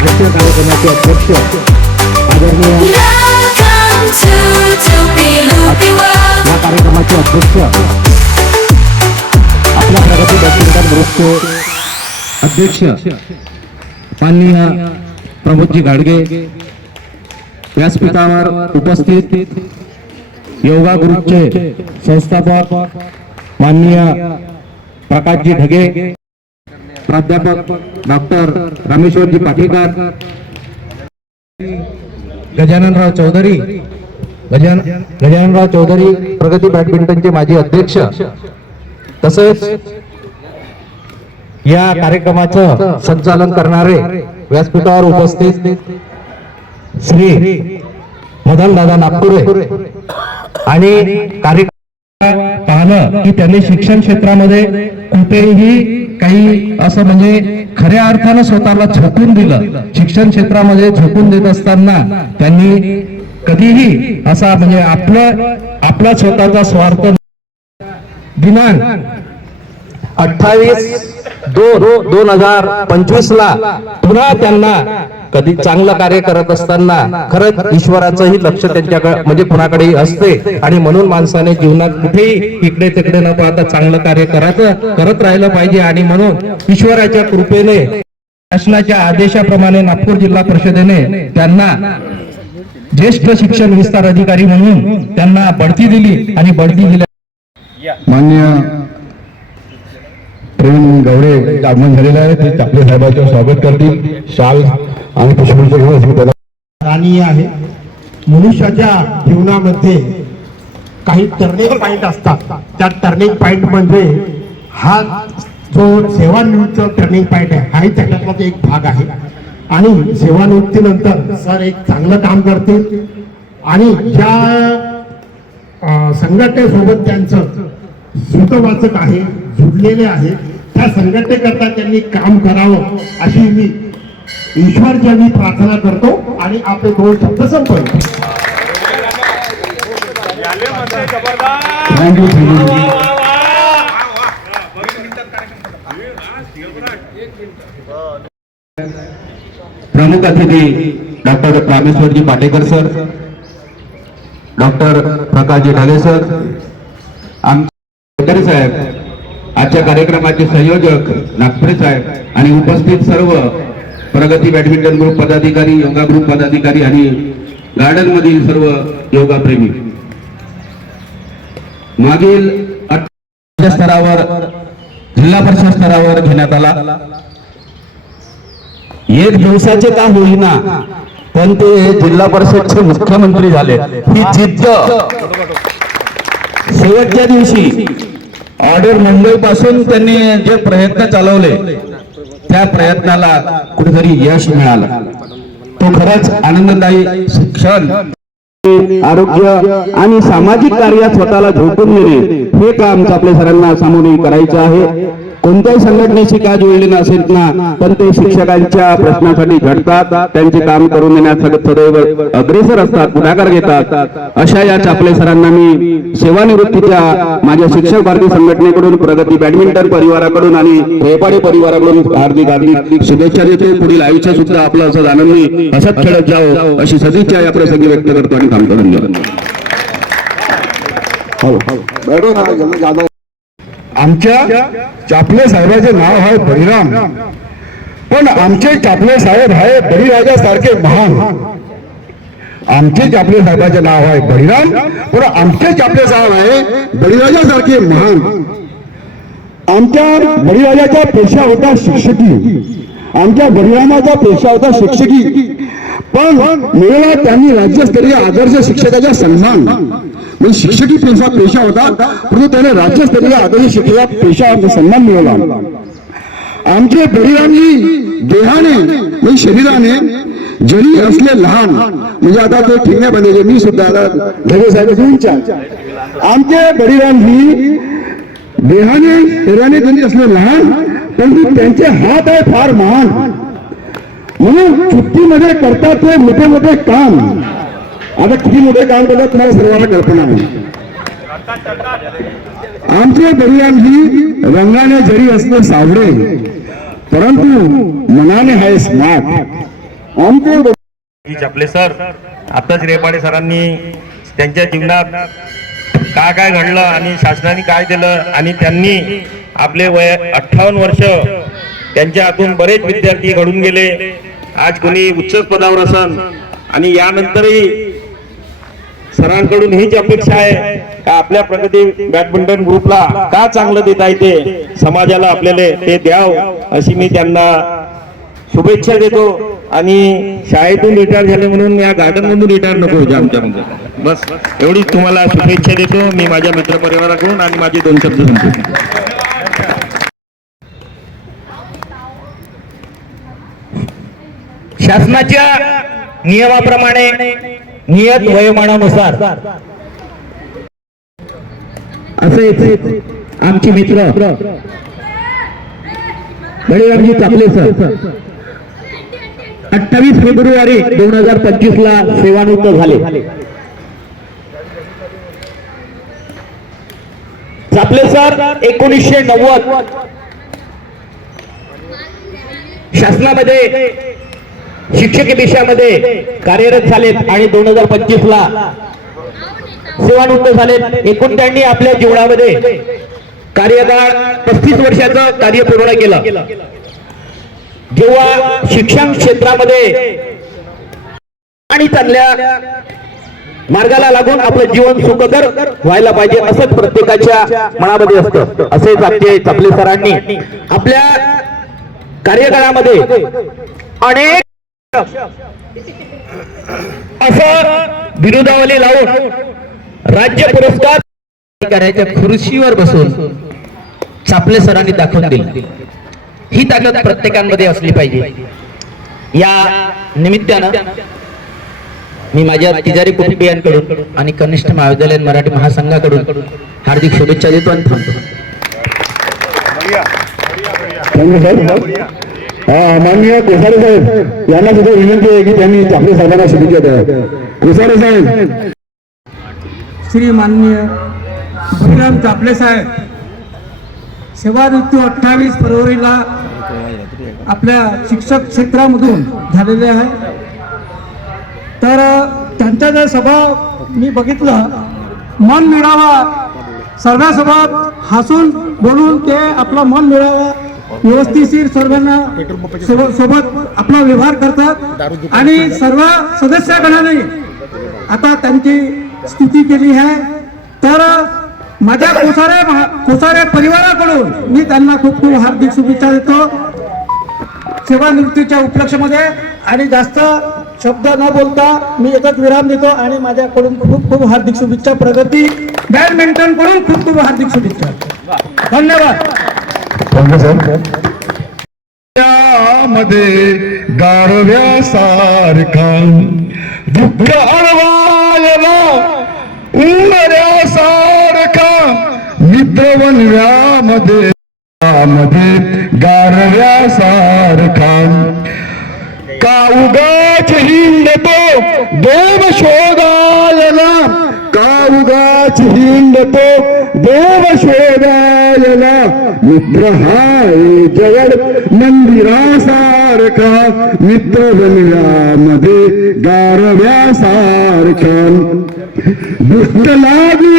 आजच्या कार्यक्रमाचे अध्यक्ष आदरणीय. या कार्यक्रमाचे अध्यक्ष आपल्या प्रगती बॅडमिंटन ग्रुपचे अध्यक्ष माननीय प्रमोदजी गाडगे व्यासपीठावर उपस्थित योगा ग्रुपचे संस्थापक माननीय प्रकाशजी ढगे प्राध्यापक डॉक्टर रामेश्वरजी पाटीकर गजाननराव चौधरी. गजान गजाननराव चौधरी प्रगती बॅडमिंटनचे माजी अध्यक्ष. तसेच या कार्यक्रमाचं संचालन करणारे व्यासपीठावर उपस्थित श्री मदन दादा नागपुरे. आणि कार्यक्रम पाहणं की त्यांनी शिक्षण क्षेत्रामध्ये कुठेही काही असं म्हणजे खऱ्या अर्थानं स्वतःला झोकून दिलं. शिक्षण क्षेत्रामध्ये झोकून देत असताना त्यांनी कधीही असा म्हणजे आपलं आपला स्वतःचा स्वार्थ दिनांक अठ्ठावीस दोन दोन हजार पंचवीस ला पुन्हा त्यांना कधी चांगलं कार्य करत असताना खरंच ईश्वराचंही लक्ष त्यांच्याकडे म्हणजे कुणाकडेही असते. आणि म्हणून माणसाने जीवनात कुठेही इकडे तिकडे न पाहता चांगलं कार्य करायचं करत राहिलं पाहिजे. आणि म्हणून ईश्वराच्या कृपेने शासनाच्या आदेशाप्रमाणे नागपूर जिल्हा परिषदेने त्यांना ज्येष्ठ शिक्षण विस्तार अधिकारी म्हणून त्यांना बढती दिली आणि बढती दिल्या. मान्य प्रवीण गवडे आगमन झालेलं आहे ते आपल्या साहेबांचं स्वागत करतील. शाल आणि त्याला राणी आहे. मनुष्याच्या जीवनामध्ये काही टर्निंग पॉइंट असतात. त्या टर्निंग पॉइंट म्हणजे हा जो सेवानिवृत्त टर्निंग पॉइंट आहे हाही त्याच्यातला एक भाग आहे. आणि सेवानिवृत्तीनंतर सर एक चांगलं काम करतील. आणि ज्या संघटनेसोबत त्यांचं सुतवाचक आहे जुडलेले आहे त्या संघटनेकरता त्यांनी काम करावं अशी मी ईश्वरच्या मी प्रार्थना करतो आणि आपले दोन शब्द संपवतो. थँक्यू प्रमुख अतिथी doctor Rameshwarji Patekar sir doctor Prakashji Dhale sir आमचे साहेब आजच्या कार्यक्रमाचे संयोजक नागपुरे साहेब आणि उपस्थित सर्व प्रगती बॅडमिंटन ग्रुप पदाधिकारी योगा ग्रुप पदाधिकारी आणि गार्डन मधील सर्व योगा प्रेमी मागील स्तरावर जिल्हा परिषद स्तरावर घेण्यात आला. एक दिवसाचे का होईना पण ते जिल्हा परिषदचे मुख्यमंत्री झाले. ही जिद्द. शेवटच्या दिवशी ऑर्डर मुंबई पासून त्यांनी जे प्रयत्न चालवले त्या प्रयत्नाला कुठेतरी यश मिळालं. तो खरंच आनंददायी शिक्षण आरोग्य आणि सामाजिक कार्यात स्वतःला झोपून देणे हे काम आपल्या सरांना सामोरे करायचं आहे. कोणत्याही संघटनेशी का जोडले नसेल ना पण ते शिक्षकांच्या प्रश्नासाठी झटतात त्यांचे काम करून देण्यासाठी सदैव अग्रेसर असतात पुढाकार घेतात. अशा या चापले सरांना मी सेवानिवृत्तीच्या माझ्या शिक्षक भारती संघटनेकडून प्रगती बॅडमिंटन परिवाराकडून आणि रेपाडे परिवाराकडून हार्दिक हार्दिक शुभेच्छा देतो पुढील आयुष्य सुद्धा आपलं असं आनंदी असंच खेळत जावं अशी सदिच्छा या प्रसंगी व्यक्त करतो आणि काम करून आमच्या चापले साहेबाचे नाव आहे बळीराम. पण आमचे चापले साहेब आहे बळीराजा सारखे महान. आमचे चापले साहेबाचे नाव आहे बळीराम पण आमचे चापले साहेब आहे बळीराजा सारखे महान. आमच्या बळीराजाचा पेशा होता शिक्षकी. आमच्या बळीरामाचा पेशा होता शिक्षकी. पण मिळाला त्यांनी राज्यस्तरीय आदर्श शिक्षकाचा सन्मान. म्हणजे शिक्षकी पेशा पेशा होता परंतु त्याने राज्यस्तरीय आदर्श शिक्षका पेशा सन्मान मिळवला आमचे बळीरामजी देहाने म्हणजे शरीराने जरी असले लहान म्हणजे आता ते ठिकण्या बनायचे मी सुद्धा आता ढगे साहेब उंचा आमचे बळीरामजी देहाने शरीराने जरी असले लहान परंतु त्यांचे हात आहे फार महान. म्हणून चुट्टीमध्ये करतात ते मोठे मोठे काम. आता किती मोठे काम करतात तुम्हाला सर्वांना कल्पना आहे. आमचे बळीरामजी रंगाने जरी असले सावळे परंतु मनाने हाय स्मार्ट आमचे चपले सर. आताच रेपाडे सरांनी त्यांच्या जीवनात काय काय घडलं आणि शासनाने काय दिलं आणि त्यांनी आपले वय अठ्ठावन्न वर्ष त्यांच्या हातून बरेच विद्यार्थी घडून गेले. आज कोणी उच्च पदावर असन आणि यानंतरही सरांकडून हीच अपेक्षा आहे का आपल्या प्रगती बॅडमिंटन ग्रुपला का चांगलं देता येते? समाजाला आपल्याला ते द्याव अशी मी त्यांना शुभेच्छा देतो आणि शाळेतून रिटायर झाले म्हणून या गार्डन मधून रिटायर नको होते आमच्या बस. एवढीच तुम्हाला शुभेच्छा देतो. मी माझ्या मित्रपरिवाराकडून आणि माझे दोन शब्द सांगतो. शासनाच्या नियमाप्रमाणे नियत वयोमानानुसार. असे आमचे मित्र. बळीरामजी चापले सर. अठ्ठावीस फेब्रुवारी दोन हजार पंचवीस ला सेवानिवृत्त झाले. चापले सर एकोणीसशे नव्वद. शासनामध्ये शिक्षक पेशामध्ये कार्यरत झालेत आणि दोन हजार पंचवीस ला सेवानिवृत्त झालेत. एकूण त्यांनी आपल्या जीवनामध्ये कार्यकाळ पस्तीस वर्षाचं कार्य पूर्ण केलं. जेव्हा शिक्षण क्षेत्रामध्ये आणि चांगल्या मार्गाला लागून आपलं जीवन सुखकर व्हायला पाहिजे असंच प्रत्येकाच्या मनामध्ये असतं. असेच आपले चपले सरांनी. आपल्या कार्यकाळामध्ये अनेक असं विरोधावली लावून राज्य पुरस्कार अधिकाऱ्याच्या खुर्चीवर बसून चापले सरांनी दाखवून दिली. ही ताकद प्रत्येकांमध्ये असली पाहिजे. या निमित्तानं मी माझ्या तिजारी कुटुंबियांकडून आणि कनिष्ठ महाविद्यालय मराठी महासंघाकडून हार्दिक शुभेच्छा देतो आणि थांबतो. माननीय कोसारे साहेब यांना सुद्धा विनंती आहे की त्यांनी चापले साहेबांना शुभेच्छा द्या. कोसारे साहेब. श्री माननीय बळीराम चापले साहेब सेवानिवृत्ती अठ्ठावीस फरवरीला आपल्या शिक्षक क्षेत्रामधून झालेले आहे. तर त्यांचा जर स्वभाव मी बघितलं मन मिळावा. सर्वांसोबत हसून बोलून ते आपला मन मिळावा. व्यवस्थितशीर सर्वांना सोबत आपला व्यवहार करतात आणि सर्व सदस्यगणाने आता त्यांची स्तुती केली आहे. तर माझ्या कोसारे कोसारे परिवाराकडून मी त्यांना खूप खूप हार्दिक शुभेच्छा देतो. सेवानिवृत्तीच्या उपलक्षामध्ये आणि जास्त शब्द न बोलता मी एकच विराम देतो आणि माझ्याकडून खूप खूप हार्दिक शुभेच्छा प्रगती बॅडमिंटनकडून खूप खूप हार्दिक शुभेच्छा. धन्यवाद. थँक्यू गारव्या मध्ये गारव्यासारखा दुःख अडवायला उमऱ्यासारखा मित्रवनव्यामध्ये मध्ये गारव्यासारखा का उगाच हिंडतो देव शोधायला? का उगाच हिंडतो देव शोधायला मित्र हाय जगड मंदिरासारखा मित्र बनव्यामध्ये गारव्यासारखा. दुष्ट लागू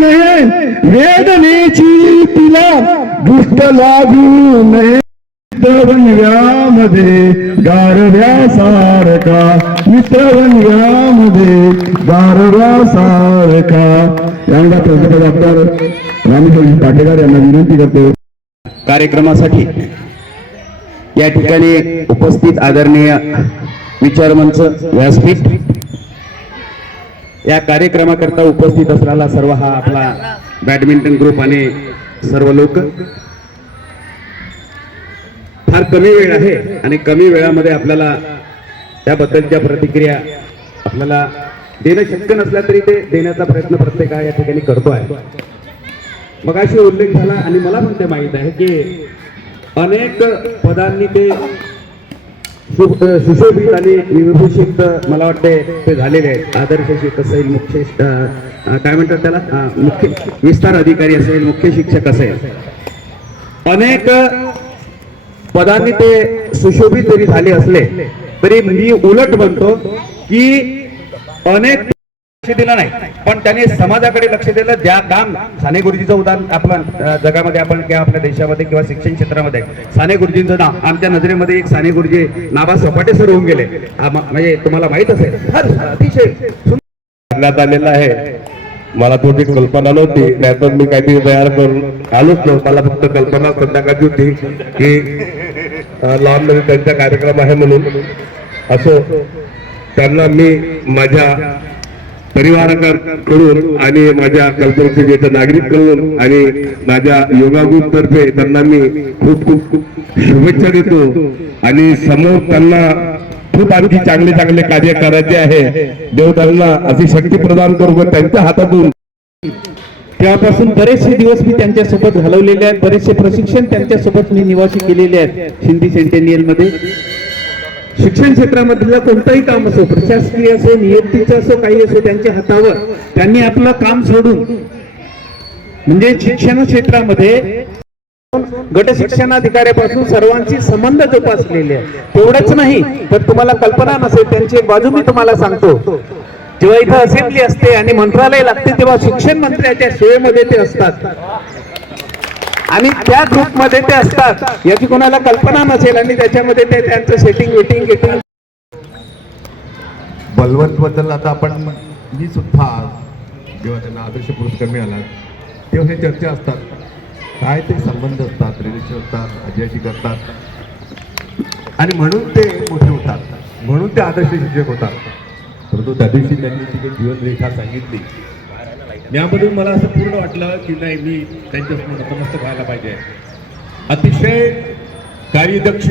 नये वेदनेची तिला दुष्ट लागू नये मित्रवनव्यामध्ये गारव्यासारखा. मित्रवनव्यामध्ये गारव्यासारखा यांना प्राध्यापक डॉक्टर रामचंद्र पाटेकर यांना विनंती करतो. कार्यक्रमासाठी या ठिकाणी उपस्थित आदरणीय विचारमंच व्यासपीठ या कार्यक्रमाकरता उपस्थित असलेला सर्व हा आपला बॅडमिंटन ग्रुप आणि सर्व लोक. फार कमी वेळ आहे आणि कमी वेळामध्ये आपल्याला त्याबद्दलच्या प्रतिक्रिया आपल्याला देणं शक्य नसल्या तरी ते देण्याचा प्रयत्न प्रत्येक या ठिकाणी करतो आहे. मग अशी उल्लेख झाला आणि मला पण ते माहीत आहे की अनेक पदांनी ते सुशोभित आणि विभूषित मला वाटते ते झालेले आहेत. आदर्श शिक्षक असेल मुख्य काय म्हणतात त्याला? मुख्य विस्तार अधिकारी असेल मुख्य शिक्षक असेल. अनेक पदांनी ते सुशोभित जरी झाले असले तरी मी उलट म्हणतो की अनेक लक्ष दिलं नाही. पण त्यांनी समाजाकडे लक्ष दिलं. ज्या काम साने गुरुजीचं उदाहरण आपण जगामध्ये आपण किंवा आपल्या देशामध्ये किंवा शिक्षण क्षेत्रामध्ये साने गुरुजींचं नाव आमच्या नजरेमध्ये एक साने गुरुजी नावा सपाटे सर होऊन गेले. म्हणजे तुम्हाला माहीत असेल फार अतिशय आलेला आहे. मला थोडी कल्पना नव्हती नाहीतर मी काहीतरी तयार करून आलोच नव्हतं. मला फक्त कल्पना संध्याकाळची होती की लॉनमध्ये त्यांचा कार्यक्रम आहे म्हणून. असो त्यांना मी माझ्या परिवाराकडून आणि माझ्या कल्पनेचे नागरिककडून आणि माझ्या योगा तर्फे त्यांना मी खूप खूप शुभेच्छा देतो. आणि समोर त्यांना खूप आणखी चांगले चांगले कार्य करायचे आहे. देव त्यांना अशी शक्ती प्रदान करू त्यांच्या हातातून तेव्हापासून बरेचसे दिवस मी त्यांच्यासोबत घालवलेले आहेत. बरेचसे प्रशिक्षण त्यांच्यासोबत मी निवासी केलेले आहेत सिंधी सेंटेनियलमध्ये शिक्षण क्षेत्रामधलं कोणतंही काम असो प्रशासकीय असो नियुक्तीचं असो काही असो त्यांच्या हातावर त्यांनी आपलं काम सोडून म्हणजे शिक्षण क्षेत्रामध्ये गट शिक्षणाधिकाऱ्यापासून सर्वांची संबंध जोपासलेले आहे. तेवढंच नाही पण तुम्हाला कल्पना नसेल त्यांची एक बाजू मी तुम्हाला सांगतो. जेव्हा इथं असेंब्ली असते आणि मंत्रालय लागते तेव्हा शिक्षण मंत्र्याच्या सेवेमध्ये ते असतात. आणि त्या ग्रुपमध्ये ते असतात. याची कोणाला कल्पना नसेल आणि त्याच्यामध्ये ते त्यांचं सेटिंग वेटिंग गेटिंग बलवंत बद्दल आता आपण मी सुद्धा जेव्हा त्यांना आदर्श पुरस्कार मिळाला तेव्हा हे चर्चा असतात. काय ते संबंध असतात रिलेशन असतात अजयाशी करतात. आणि म्हणून ते मोठे होतात. म्हणून ते आदर्श शिक्षक होतात. परंतु त्या दिवशी त्यांनी तिथे जीवनरेखा सांगितली. यामधून मला असं पूर्ण वाटलं की नाही मी त्यांच्यासमोर नतमस्तक व्हायला पाहिजे. अतिशय कार्यदक्ष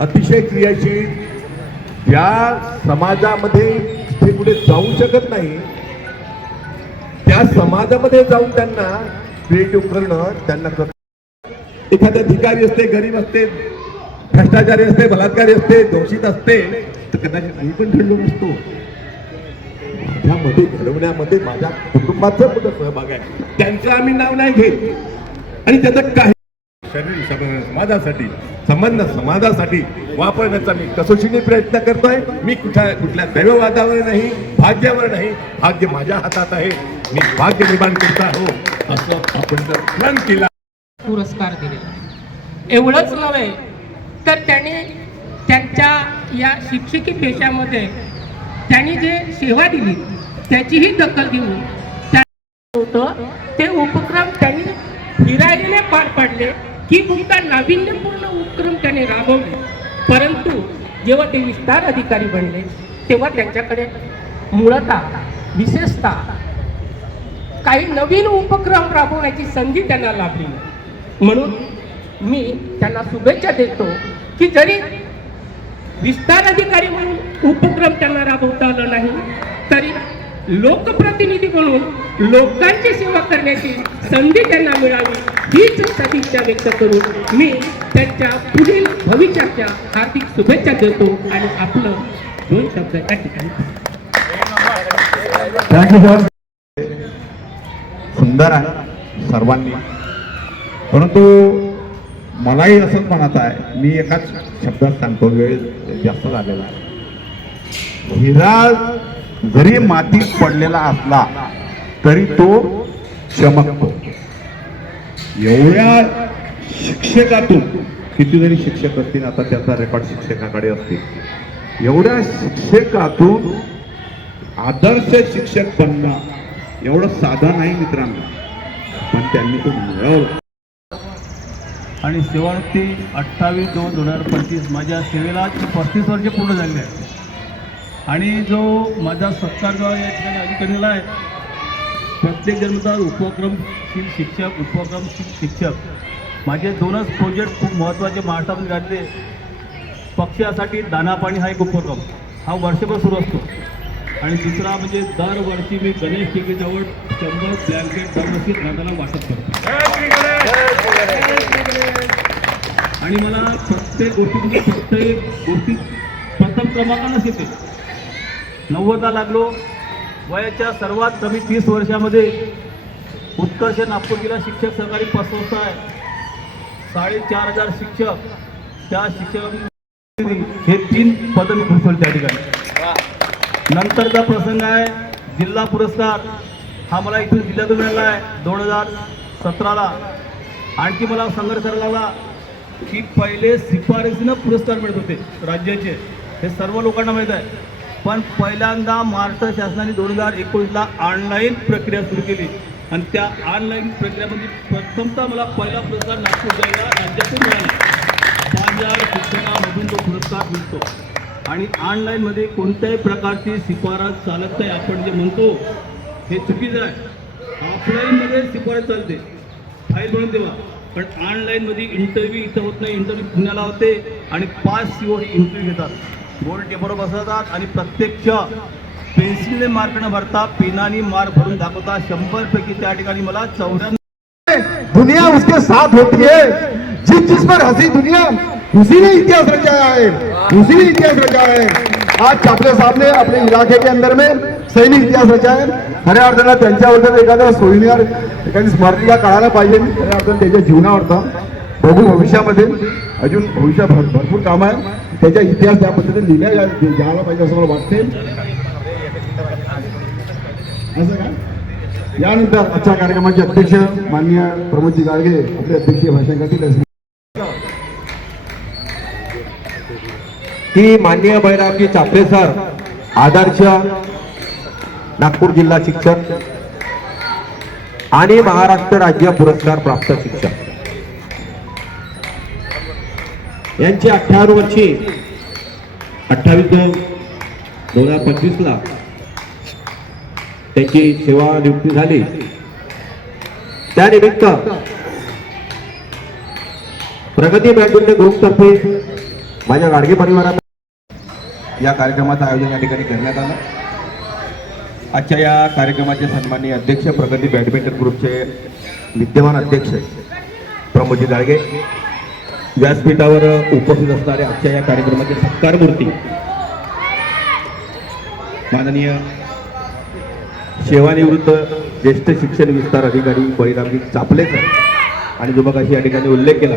अतिशय क्रियाशील या समाजामध्ये ते पुढे जाऊ शकत नाही त्या समाजामध्ये जाऊन त्यांना क्रिएटिव्ह करणं त्यांना कर- एखादा अधिकारी असते गरीब असते भ्रष्टाचारी असते बलात्कारी असते दोषित असते तर कदाचित मी पण घडलो नसतो. माझ्यामध्ये घडवण्यामध्ये माझ्या कुटुंबाचा सुद्धा सहभाग आहे त्यांचं आम्ही नाव नाही घेत. आणि त्याचं काही शरीर समाजासाठी संबंध समाजासाठी वापरण्याचा मी कसोशीने प्रयत्न करतोय. मी कुठल्या कुठल्या दैववादावर नाही भाग्यावर नाही. भाग्य माझ्या हातात आहे. मी भाग्य निर्माण करत आहो. असं आपण जर प्रण केला. पुरस्कार दिलेला. एवढंच नव्हे तर त्याने त्यांच्या या शिक्षकी पेशामध्ये त्यांनी जे सेवा दिली त्याचीही दखल घेऊन त्या होतं. ते उपक्रम त्यांनी फिरायला पार पाडले की फक्त नाविन्यपूर्ण उपक्रम त्याने राबवले. परंतु जेव्हा ते विस्तार अधिकारी बनले तेव्हा त्यांच्याकडे मूळतः विशेषतः काही नवीन उपक्रम राबवण्याची संधी त्यांना लाभली. म्हणून मी त्यांना शुभेच्छा देतो की जरी विस्तार अधिकारी म्हणून उपक्रम त्यांना राबवता आलं नाही तरी लोकप्रतिनिधी म्हणून लोकांची सेवा करण्याची संधी त्यांना मिळावी हीच सदिच्छा व्यक्त करून मी त्यांच्या पुढील भविष्याच्या हार्दिक शुभेच्छा देतो आणि आपलं दोन शब्द त्या ठिकाणी. सुंदर आहे सर्वांनी. परंतु मलाही असंच म्हणत आहे मी एकाच शब्दात सांगतो वेळ जास्त झालेला आहे. हिरा जरी मातीत पडलेला असला तरी तो चमकतो. एवढ्या शिक्षकातून कितीतरी शिक्षक असतील आता त्याचा रेकॉर्ड शिक्षकाकडे असतील. एवढ्या शिक्षकातून आदर्श शिक्षक बनणं एवढं साधं नाही मित्रांनो. पण त्यांनी तो मिळवला. आणि सेवानिवृत्ती अठ्ठावीस दोन दोन हजार पंचवीस माझ्या सेवेला पस्तीस वर्षे पूर्ण झाले आहे आणि जो माझा सत्कार जो आहे या ठिकाणी अधिकारीला आहे प्रत्येक जन्मदार उपक्रमशील शिक्षक उपक्रमशील शिक्षक माझे दोनच प्रोजेक्ट खूप महत्त्वाचे महाराष्ट्रामध्ये घातले पक्षासाठी दानापाणी हा एक उपक्रम. हा वर्षभर सुरू असतो. आणि दुसरा म्हणजे दरवर्षी मी गणेश टिकेजवळ शंभर ब्लँकेट दरवर्षी घराला वाटप करतो. आणि मला प्रत्येक गोष्टीमध्ये प्रत्येक गोष्टीत प्रथम क्रमांकानंच येते. नव्वदला लागलो. वयाच्या सर्वात कमी तीस वर्षामध्ये उत्कर्ष नागपूर जिल्हा शिक्षक सहकारी पतसंस्था आहे. साडेचार हजार शिक्षक त्या शिक्षक हे तीन पदं मी घुसवले त्या ठिकाणी. नंतरचा प्रसंग आहे. जिल्हा पुरस्कार हा मला इथून जिल्ह्यातून मिळाला आहे. दोन हजार सतराला. आणखी मला संघर्ष करायला लागला की पहिले शिफारसीनं पुरस्कार मिळत होते राज्याचे. हे सर्व लोकांना माहीत आहे. पण पहिल्यांदा महाराष्ट्र शासनाने दोन हजार एकोणीसला ऑनलाईन प्रक्रिया सुरू केली. आणि त्या ऑनलाईन प्रक्रियामध्ये प्रथमतः मला पहिला पुरस्कार नागपूर जिल्ह्याला राज्यातून मिळाला. पाच हजार शिक्षकामधून तो पुरस्कार मिळतो. आणि ऑनलाईनमध्ये कोणत्याही प्रकारची शिफारस चालत नाही. आपण जे म्हणतो हे चुकीचं आहे. ऑफलाईनमध्ये शिफारस चालते. फाईल म्हणून देवा पण ऑनलाईनमध्ये इंटरव्ह्यू इथं होत नाही. इंटरव्ह्यू पुण्याला होते आणि पाच सी ओ इंटरव्ह्यू घेतात. बोर्ड टेबलवर बसवतात आणि प्रत्यक्ष पेन्सिलने मार्क न भरता पेनाने मार्क भरून दाखवतात शंभरपैकी त्या ठिकाणी मला चौऱ्याण्णव दुनिया उसके साथ होती है। जिस जिस पर हसी दुनिया उसी ने इतिहास रचाया है। उसी ने इतिहास रचाया है। आज चापले साहब ने अपने इलाके के अंदर में सैनिक इतिहास रचा आहे खऱ्या अर्थानं त्यांच्याबद्दल एखाद्या सोयीवर एखादी स्मरणिका काढायला पाहिजे. खऱ्या अर्थानं त्याच्या जीवनावरतं बघू भविष्यामध्ये. अजून भविष्यात भर- भरपूर काम आहे त्याचा इतिहास त्या पद्धतीने लिहिला जा- जायला पाहिजे असं वाटते असं का? यानंतर अध्यक्ष माननीय प्रमोदजी गाडगे, आपले अध्यक्षीय भाषण करतील. की माननीय बैरामजी चापले सर आदर्श नागपूर जिल्हा शिक्षक आणि महाराष्ट्र राज्य पुरस्कार प्राप्त शिक्षक. यांची अठ्ठावन्न वर्षी अठ्ठावीस दोन दोन हजार पंचवीसला ला सेवा नियुक्ती झाली. त्यानिमित्त प्रगती बॅडमिंटन ग्रुपतर्फे माझ्या गाडगे परिवारात या कार्यक्रमाचं आयोजन या ठिकाणी करण्यात आलं. आजच्या या कार्यक्रमाचे सन्माननीय अध्यक्ष प्रगती बॅडमिंटन ग्रुपचे विद्यमान अध्यक्ष प्रमोदजी दाळगे. व्यासपीठावर उपस्थित असणारे आजच्या या कार्यक्रमाचे सत्कार मूर्ती माननीय सेवानिवृत्त ज्येष्ठ शिक्षण विस्तार अधिकारी बळीरामजी चापलेकर आणि जो बघा या ठिकाणी उल्लेख केला